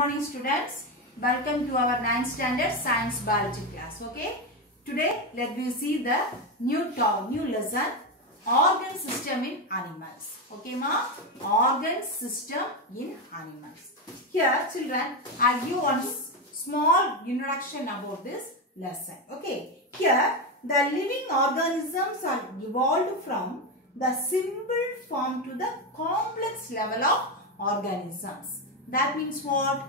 morning students. Welcome to our 9th standard science biology class. Okay. Today let me see the new lesson, organ system in animals. Okay ma? Organ system in animals. Here children, I give one small introduction about this lesson. Okay. Here the living organisms are evolved from the simple form to the complex level of organisms. That means what?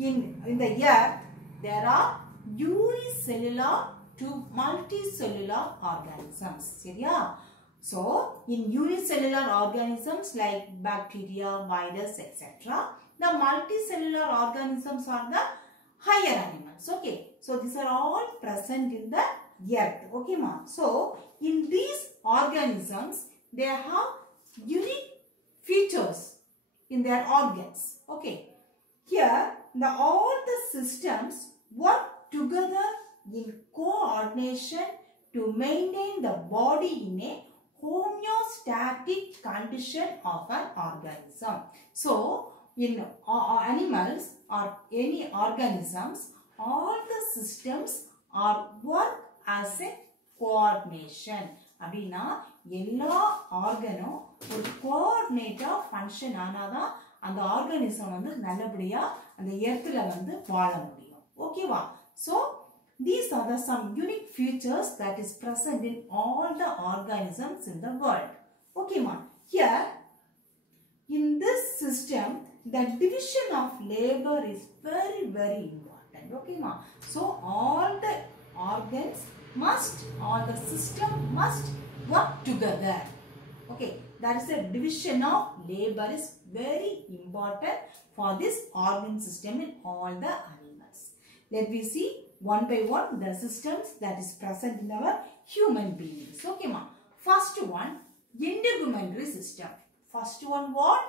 In the earth, there are unicellular to multicellular organisms. Yeah? So, in unicellular organisms like bacteria, virus, etc., the multicellular organisms are the higher animals. Okay. So, these are all present in the earth. Okay, ma. So, in these organisms, they have unique features in their organs. Okay. Here, all the systems work together in coordination to maintain the body in a homeostatic condition of an organism. So, in animals or any organisms, all the systems are work as a coordination. அப்படினா எல்லா ஆர்கனும் ஒரு கோஆர்டினேட்டா function ஆனாதான் அந்த organism வந்து நல்லபடியா அந்த எர்த்ல வந்து வாழ முடியும். ஓகேவா? So these are the some unique features that is present in all the organisms in the world. Okay ma? Here in this system the division of labor is very important. Okay ma? So all the organs must, all the system must work together. Okay, that is the division of labor is very important for this organ system in all the animals. Let me see one by one the systems that is present in our human beings. Okay ma. First one, integumentary system. First one what?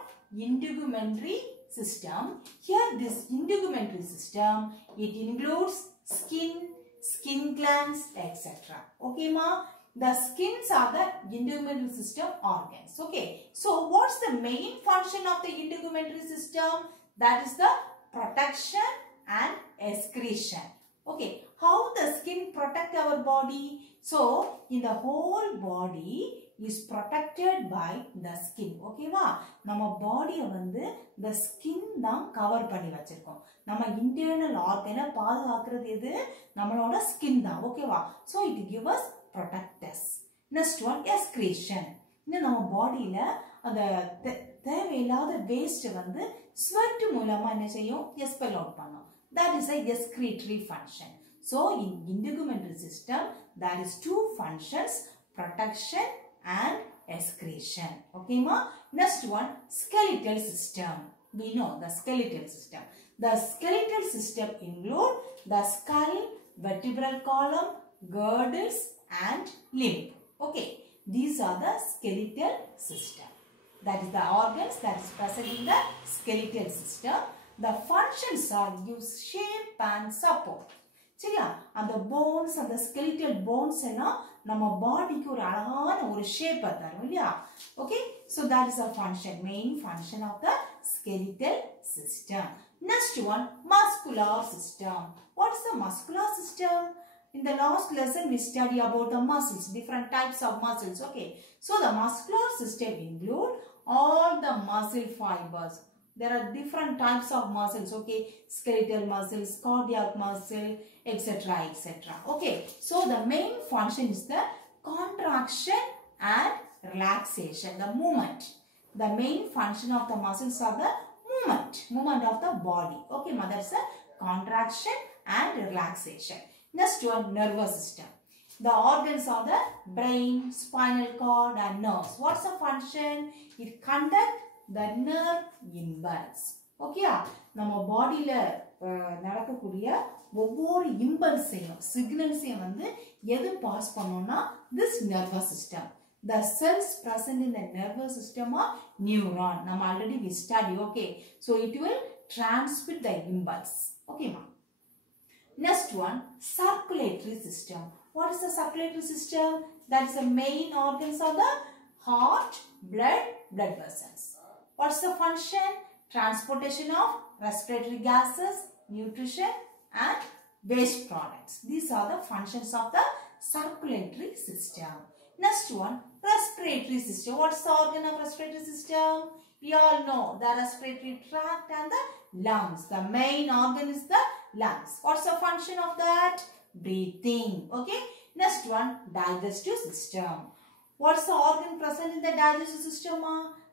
Integumentary system. Here this integumentary system, it includes skin glands, etc. Okay ma? The skins are the integumentary system organs. Okay. So what's the main function of the integumentary system? That is the protection and excretion. Okay. How the skin protect our body? So in the whole body is protected by the skin. Okay va? நம்ம பாடியை வந்து the skin தான் cover பண்ணி வச்சிருக்கோம். நம்ம internal organ பாதுகாக்கிறது எது? நம்மளோட skin தான். Okay va? So it gives us protect us. Next one, excretion. இன்னும் நம்ம பாடியில அந்த தேவையில்லாத waste வந்து sweat மூலமா என்ன செய்யும்? expel out பண்ணும். That is a excretory function. So in integumentary system there is two functions, protection and excretion. Okay ma? Next one, skeletal system. We know the skeletal system. The skeletal system include the skull, vertebral column, girdles and limb. Okay, these are the skeletal system. That is the organs that is present in the skeletal system. The functions are use shape and support. சரியா? அந்த bones, அந்த skeletal bones எல்லாம் நம்ம பாடிக்கு ஒரு அழகான ஒரு shape தரும் இல்லையா? Okay, so that is a function, main function of the skeletal system. Next one, muscular system. What is the muscular system? In the last lesson we study about the muscles, different types of muscles. Okay, so the muscular system include all the muscle fibers. There are different types of muscles. Okay, skeletal muscles, cardiac muscle, etc. etc. Okay, so the main function is the contraction and relaxation, the movement. The main function of the muscles are the movement of the body. Okay, that's the contraction and relaxation. Next one, nervous system. The organs are the brain, spinal cord and nerves. What's the function? It conduct the nerve impulse. Okay, நம்ம பாடியில நடக்கக்கூடிய ஒவ்வொரு இம்பல்ஸையும் சிக்னல்ஸையும் வந்து எது pass பண்ணோம்னா this nervous system. The cells present in the nervous system are neuron. நம்ம already we study. Okay, so it will transmit the impulse. Okay ma. Next one, circulatory system. What is the circulatory system? That is the main organs of the heart, blood vessels. What's the function? transportation of respiratory gases, nutrition and waste products. These are the functions of the circulatory system. Next one, respiratory system. What's the organ of respiratory system? We all know the respiratory tract and the lungs. The main organ is the lungs. What's the function of that? Breathing. Okay. Next one, digestive system. What's the organ present in the digestive system?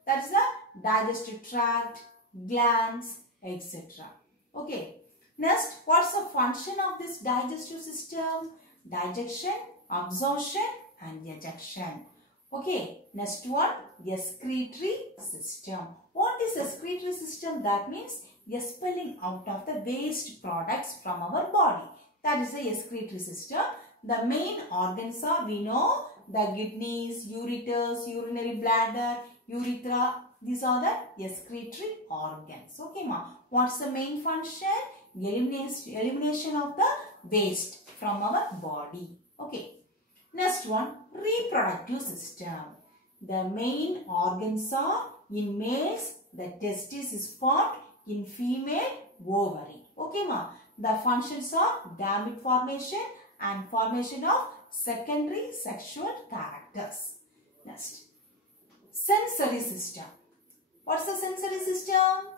That is the digestive tract, glands, etc. Okay. Next, what's the function of this digestive system? Digestion, absorption and ejection. Okay. Next one, excretory system. What is excretory system? That means expelling out of the waste products from our body. That is the excretory system. The main organs are, we know, the kidneys, ureters, urinary bladder, urethra. These are the excretory organs. Okay, ma. What's the main function? Elimination of the waste from our body. Okay. Next one, reproductive system. The main organs are, in males, the testis is formed, in female, ovary. Okay, ma. The functions are gamete formation and formation of secondary sexual characters. Next, sensory system. What's the sensory system?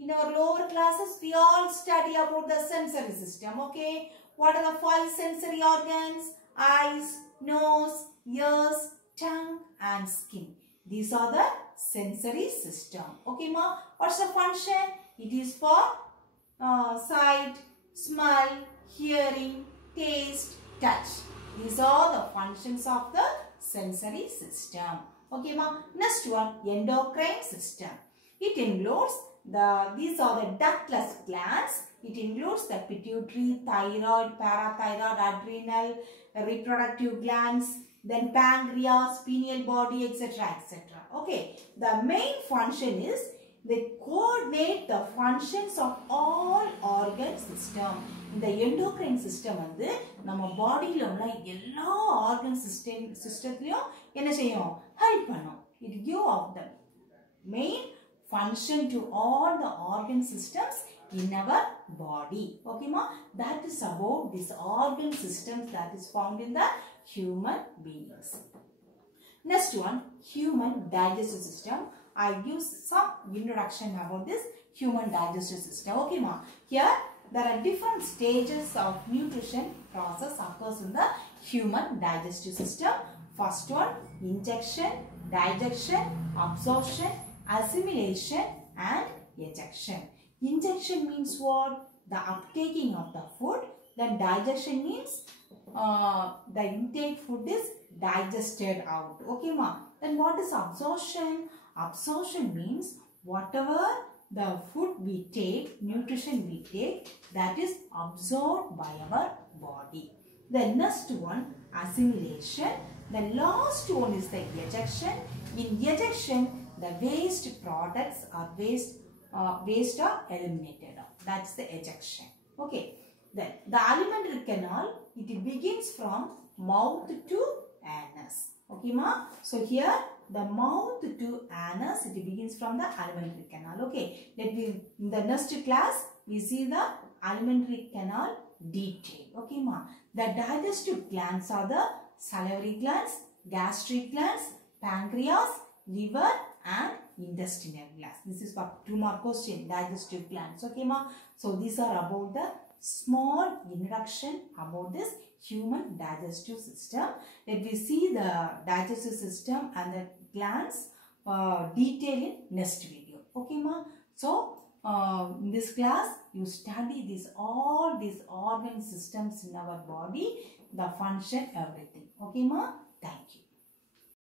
In our lower classes, we all study about the sensory system. Okay. What are the 5 sensory organs? Eyes, nose, ears, tongue and skin. These are the sensory system. Okay, ma. What's the function? It is for sight, smell, hearing, taste, touch. These are the functions of the sensory system. Okay, ma. Next one, endocrine system. It includes these are the ductless glands. It includes the pituitary, thyroid, parathyroid, adrenal, reproductive glands, then pancreas, pineal body, etc., etc. Okay. The main function is they coordinate the functions of all organ system. In the endocrine system வந்து நம்ம பாடியில உள்ள எல்லா organ systemலயும் என்ன செய்யும்? Help பண்ணும். It give of the main function to all the organ systems in our body. Okay, ma? That is about this organ systems that is found in the human beings. Next one, human digestive system. I give some introduction about this human digestive system. Okay, ma? Here there are different stages of nutrition process occurs in the human digestive system. First one, injection, digestion, absorption, assimilation and ejection. Injection means what? The uptaking of the food. Then digestion means the intake food is digested out. Okay, ma? Then what is absorption? Absorption means whatever the food we take, nutrition we take, that is absorbed by our body. The next one, assimilation. The last one is the ejection. In ejection, the waste products or waste are eliminated. That's the ejection. Okay. Then the alimentary canal, it begins from mouth to anus. Okay, ma? So here the mouth to anus, it begins from the alimentary canal. Okay. In the next class, we see the alimentary canal detail. Okay, ma? The digestive glands are the salivary glands, gastric glands, pancreas, liver and intestinal glands. This is for 2 mark question, digestive glands. Okay, ma? So these are about the small introduction about this human digestive system. Let me see the digestive system and the glands detail in next video. Okay, ma? So in this class you study all these organ systems in our body, the function, everything. Okay, ma? Thank you.